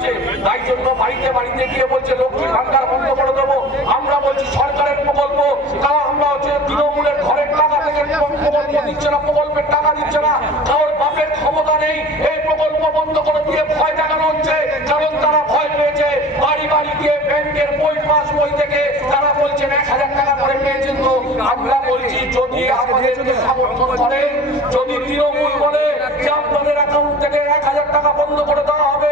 যাচ্ছে তাই জন্য বাড়িতে বাড়িতে গিয়ে বলছে লক্ষ্মীর ভান্ডার বন্ধ করে দেবো। আমরা বলছি, সরকারের প্রকল্প তা আমরা হচ্ছে তৃণমূলের ঘরের টাকা থেকে প্রকল্প দিচ্ছে না, প্রকল্পের টাকা দিচ্ছে না। কারোর বাপের ক্ষমতা নেই, এই প্রকল্প বন্ধ করে দিয়ে ভয় দেখানো হচ্ছে। কারণ তারা ভয় পেয়েছে, বাড়ি বাড়ি গিয়ে ব্যাংকের বই, পাস বই থেকে তারা বলছেন এক হাজার টাকা করে পেয়েছেন তো। আমরা বলছি, যদি আমাদেরকে সমর্থন করেন যদি তৃণমূল বলে যে আপনাদের অ্যাকাউন্ট থেকে এক হাজার টাকা বন্ধ করে দেওয়া হবে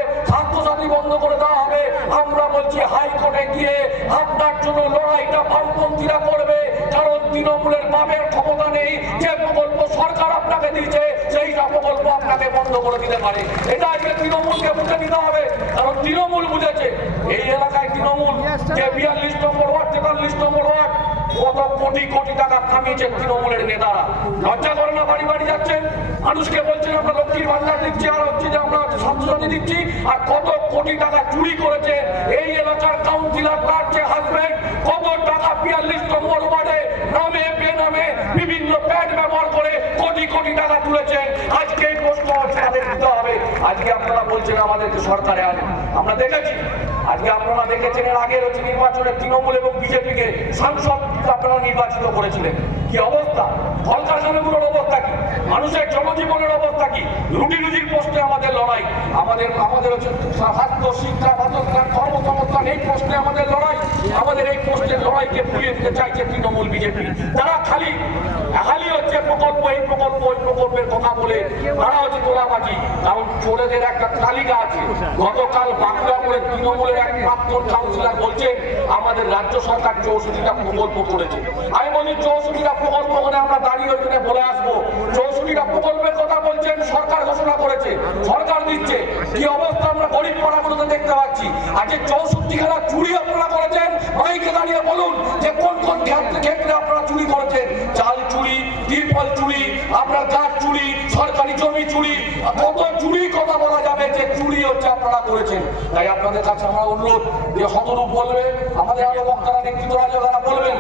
স্বাস্থ্যসাথী বন্ধ করে দেওয়া হবে। আমরা বলছি হাইকোর্টে গিয়ে আপনার জন্য লড়াইটা বামপন্থীরা করবে। কারণ তৃণমূলের বামের ক্ষমতা নেই। যে প্রকল্প সরকার আপনাকে দিয়েছে সেই প্রকল্প আপনাকে বন্ধ করে দিতে পারে। এটা আজকে তৃণমূলকে বুঝে নিতে হবে। কারণ তৃণমূল বুঝেছে, এই এলাকায় তৃণমূল, যে বিয়াল্লিশ নম্বর ওয়ার্ড, তেতাল্লিশ নম্বর ওয়ার্ড কত কোটি কোটি টাকা কামিয়েছে তৃণমূলের নেতারা। লজ্জা করে না বাড়ি বাড়ি যাচ্ছেন? মানুষকে বলছেন, আমরা লক্ষ্মীর ভান্ডার দিচ্ছি, আর হচ্ছে যে আমরা স্বাস্থ্যসাথী দিচ্ছি, আর কত কোটি টাকা চুরি করেছে এই এলাকার কাউন্সিলর, তার যে হাজবেন্ড কত টাকা বিয়াল্লিশ নম্বর ওয়ার্ডে নামে, বেনামে বিভিন্ন প্যাড ব্যবহার করে কোটি কোটি টাকা তুলেছেন। আজকে আজকে আপনারা দেখেছেন এর হচ্ছে নির্বাচনে তৃণমূল এবং বিজেপিকে সাংসদ আপনারা নির্বাচিত করেছিলেন। কি অবস্থা? কলকারখানাগুলোর অবস্থা কি? মানুষের জনজীবনের অবস্থা কি? রুটি রুজির প্রশ্নে আমাদের লড়াই। আমাদের আমাদের হচ্ছে স্বাস্থ্য, শিক্ষা, বাসস্থান, কর্মসংস্থান, এই প্রশ্নে আমাদের লড়াই। আমাদের এই প্রশ্নের লড়াইকে ভুলিয়ে দিতে চাইছে তৃণমূল বিজেপি। তারা খালি খালি হচ্ছে প্রকল্প এই প্রকল্প ওই প্রকল্পের কথা বলে তারা হচ্ছে তোলাবাজি। কারণ চোরেদের একটা তালিকা আছে, গতকাল বাঁকুড়াপুরে তৃণমূলের এক প্রাক্তন কাউন্সিলর বলছেন, আমাদের রাজ্য সরকার চৌষট্টিটা প্রকল্প করেছে। আমি বলি, চৌষট্টিটা প্রকল্প করে আমরা দাঁড়িয়ে ওইখানে বলে আসব। চৌষট্টিটা প্রকল্পের কথা বলছেন, সরকার ঘোষণা করেছে। সরকার দিচ্ছে। কি অবস্থা আমরা গরিব পাড়াগুলোতে দেখতে পাচ্ছি? আজকে চৌষট্টি খেলা চুরি আপনারা করেছেন, মাইকে দাঁড়িয়ে বলুন যে কোন কোন ক্ষেত্রে আপনারা চুরি করেছেন। চাল চুরি চুরি আপনার গাছ চুরি, সরকারি জমি চুরি, কত চুরি কথা বলা যাবে যে চুরি হচ্ছে আপনারা করেছেন। তাই আপনাদের কাছে আমরা অনুরোধ যে হতরূপ বলবে, আমাদের আরও বক্তারা, নেতৃত্ব আছে তারা বলবেন,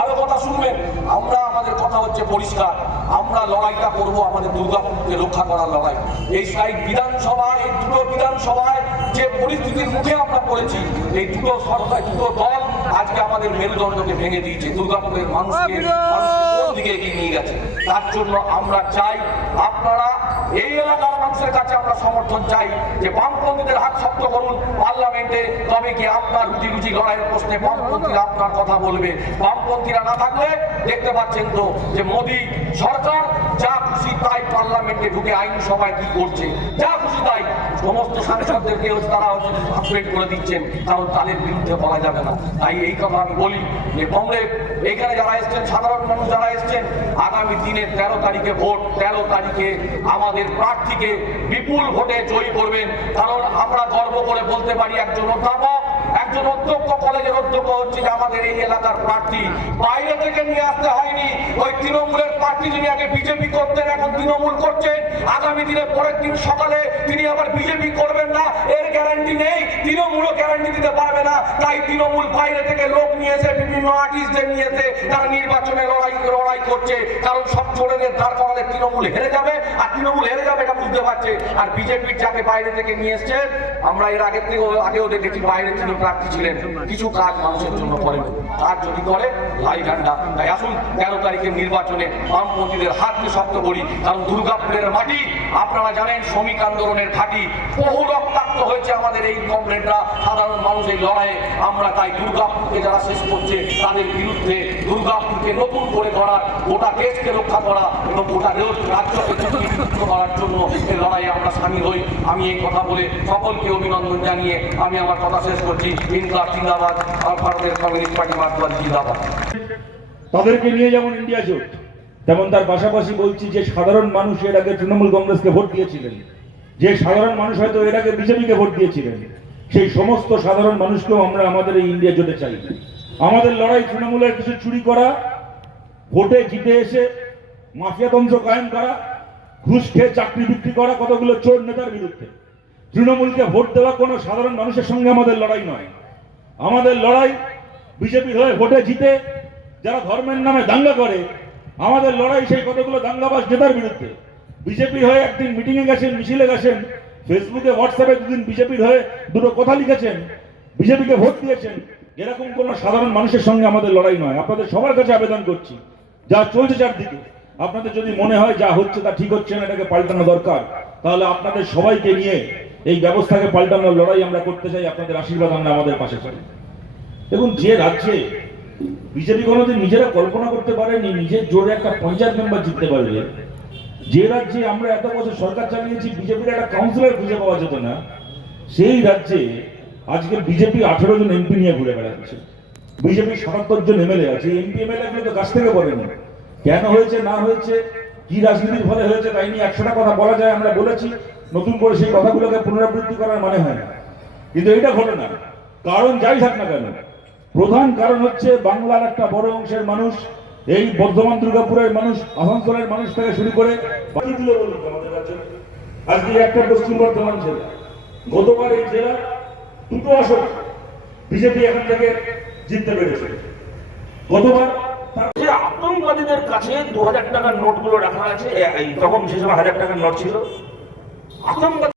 আরও কথা শুনবেন। আমরা, আমাদের কথা হচ্ছে পরিষ্কার। আমরা লড়াইটা করব আমাদের দুর্গাপুরকে রক্ষা করার লড়াই। এই সাইড বিধানসভা এই দুটো বিধানসভায় যে পরিস্থিতির মুখে আমরা পড়েছি, এই দুটো সরকার, দুটো দল আজকে আমাদের মেরুদণ্ডকে ভেঙে দিয়েছে। দুর্গাপুরের মানুষকে দিকে এগিয়ে নিয়ে গেছে। তার জন্য আমরা চাই আপনারা এই এলাকার মানুষের কাছে আমরা সমর্থন চাই যে বামপন্থীদের হাত শক্ত করুন পার্লামেন্টে, তবে কি আপনার রুচি রুজি লড়াইয়ের প্রশ্নে বামপন্থীরা আপনার কথা বলবে? বামপন্থীরা না থাকলে দেখতে পাচ্ছেন তো যে মোদী সরকার যা খুশি তাই পার্লামেন্টে ঢুকে আইনসভায় কি করছে? যা খুশি তাই। সমস্ত সাংসদদেরকে তারা সাসপেন্ড করে দিচ্ছেন, কারণ তাদের বিরুদ্ধে বলা যাবে না। তাই এই কথা আমি বলি যে কমরেড এখানে যারা এসছেন, সাধারণ মানুষ যারা এসছেন, আগামী দিনে তেরো তারিখে ভোট, তেরো তারিখে আমাদের প্রার্থীকে বিপুল ভোটে জয়ী করবেন। কারণ আমরা গর্ব করে বলতে পারি, একজন অধ্যাপক একজন অধ্যক্ষ কলেজের অধ্যক্ষ হচ্ছে আমাদের এই এলাকার প্রার্থী। বাইরে থেকে নিয়ে আসতে হয়নি। ওই তৃণমূলের প্রার্থী যিনি আগে বিজেপি করতেন, এখন তৃণমূল করছেন, আগামী দিনে পরের দিন সকালে তিনি আবার বিজেপি করবেন না, এর গ্যারান্টি নেই। তৃণমূলও গ্যারান্টি দিতে পারবে না। তাই তৃণমূল বাইরে থেকে লোক নিয়ে এসে বিভিন্ন আর্টিস্টদের নিয়ে এসে তারা নির্বাচনে লড়াই লড়াই করছে। কারণ সব দাঁড় করালে তৃণমূল হেরে যাবে। আর তৃণমূল হেরে যাবে এটা বুঝতে পারছে। আর বিজেপির যাকে বাইরে থেকে নিয়ে এসছে, আমরা এর থেকে আগেও দেখেছি, বাইরে প্রার্থী ছিলেন। কিছু কাজ মানুষের জন্য করেন। কাজ যদি করে ঝান্ডা। তাই আসুন, তেরো তারিখের নির্বাচনে বামপন্থীদের হাতকে শক্ত করি। কারণ দুর্গাপুরের মাটি, আপনারা জানেন, শ্রমিক আন্দোলনের ঘাঁটি। বহু রক্তাক্ত হয়েছে আমাদের এই কমরেডরা। সাধারণ মানুষ এই লড়াইয়ে আমরা তাই দুর্গাপুরকে যারা শেষ করছে, তাদের বিরুদ্ধে দুর্গাপুরকে নতুন করে গড়ার গোটা দেশকে রক্ষা করা এবং গোটা রাজ্যকে করার জন্য এই লড়াইয়ে আমরা সামিল হই। আমি এই কথা বলে সকলকে অভিনন্দন জানিয়ে আমি আমার কথা শেষ করছি। ইনকার জিন্দাবাদ, আর ভারতের কমিউনিস্ট পার্টি মার্কবাদ জিন্দাবাদ। তাদেরকে নিয়ে যেমন ইন্ডিয়া জোট, তেমন তার পাশাপাশি বলছি যে সাধারণ মানুষ এর আগে তৃণমূল কংগ্রেসকে ভোট দিয়েছিলেন। যে সাধারণ মানুষ হয়তো এর আগে বিজেপিকে ভোট দিয়েছিলেন, সেই সমস্ত সাধারণ মানুষকেও আমরা আমাদের এই ইন্ডিয়া জোটে চাই। আমাদের লড়াই তৃণমূলের কিছু চুরি করা, ভোটে জিতে এসে মাফিয়াতন্ত্র কায়েম করা, ঘুষ খেয়ে চাকরি বিক্রি করা কতগুলো চোর নেতার বিরুদ্ধে। তৃণমূলকে ভোট দেওয়া কোনো সাধারণ মানুষের সঙ্গে আমাদের লড়াই নয়। আমাদের লড়াই বিজেপির হয়ে ভোটে জিতে যারা ধর্মের নামে দাঙ্গা করে, আমাদের লড়াই সেই কতগুলো দাঙ্গাবাজ নেতার বিরুদ্ধে। বিজেপি হয়ে একদিন মিটিংয়ে গেছেন, মিছিলে গেছেন, ফেসবুকে, হোয়াটসঅ্যাপে দুদিন বিজেপির হয়ে দুটো কথা লিখেছেন, বিজেপিকে ভোট দিয়েছেন। এরকম কোন সাধারণ মানুষের সঙ্গে আমাদের লড়াই নয়। আপনাদের সবার কাছে আবেদন করছি, যা চলছে চারদিকে। আপনাদের যদি মনে হয় যা হচ্ছে তা ঠিক হচ্ছে না, এটাকে পাল্টানো দরকার, তাহলে আপনাদের সবাইকে নিয়ে এই ব্যবস্থাকে পাল্টানোর লড়াই আমরা করতে চাই। আপনাদের আশীর্বাদ আমরা আমাদের পাশে চাই দেখুন, যে রাজ্যে বিজেপি কোনোদিন নিজেরা কল্পনা করতে পারেনি, নিজের জোরে একটা পঞ্চায়েত মেম্বার জিততে পারবে যে রাজ্যে আমরা এত বছর সরকার চালিয়েছি, বিজেপির একটা কাউন্সিলর খুঁজে পাওয়া যেত না, সেই রাজ্যে আজকে বিজেপি আঠেরো জন এমপি নিয়ে ঘুরে বেড়াচ্ছে। বিজেপি সাতাত্তর জন এমএলএ আছে এমপি এমএলএ গুলো তো কাছ থেকে বলেনি। কেন হয়েছে, না হয়েছে, কি রাজনীতির ফলে হয়েছে, তাই নিয়ে একশোটা কথা বলা যায়, আমরা বলেছি, নতুন করে সেই কথাগুলোকে পুনরাবৃত্তি করার মানে হয় না। কিন্তু এটা ঘটনা কারণ যাই থাক না কেন, প্রধান কারণ হচ্ছে বাংলার একটা বড় অংশের মানুষ এই বর্ধমান দুর্গাপুরের মানুষ, আসানসোলের মানুষ থেকে শুরু করে বাকি দিলে বলুন আমাদের আজকে একটা পশ্চিম বর্ধমান জেলা। গতবার এই জেলা দুটো আসন বিজেপি এখান থেকে জিততে পেরেছে। গতবার আতঙ্কবাদীদের কাছে দু হাজার টাকার নোটগুলো রাখা আছে তখন সে সময় হাজার টাকার নোট ছিল। আতঙ্কবাদী